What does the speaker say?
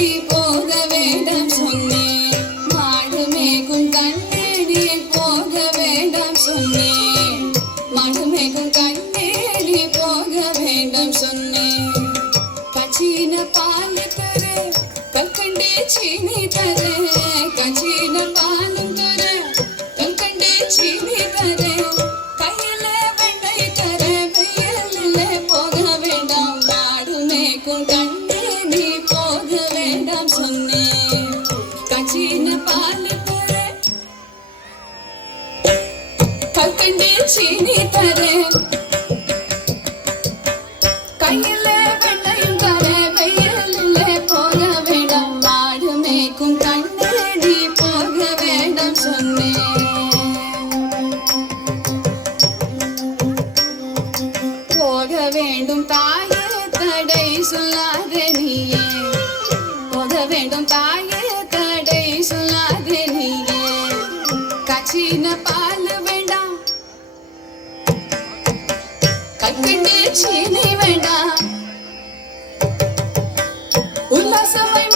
நீ போக வேண்டாம் சொன்னேன். மாடு மேகும் கண்ணே நீ போக வேண்டாம் சொன்னேன். மாடு மேகும் கண்ணே நீ போக வேண்டாம் சொன்னேன். கச்சின பால் தர கற்கண்டே சீனி தர கச்சின பாலும் தர கற்கண்டே சீனி தர கையில வெண்ணெய் தர வெயிலில் போக வேண்டாம். மாடு மேய்க்கும் கண்ணே நீ போக வேண்டாம் சொன்னேன். கச்சின பால் தர கற்கண்டே சீனி தர கையில வெண்ணையும் தர வெயிலில் போக வேண்டாம். மாடு மேய்க்கும் கண்ணே நீ போக வேண்டாம் சொன்னேன். போக வேண்டும் தாயே தடை சொல்லாத நீயே. போக வேண்டும் தாயே தடை சொல்லாத நீயே. கச்சின பால் வேண்டாம் கற்கண்டே சீனி வேண்டாம். உல்லாசமாய்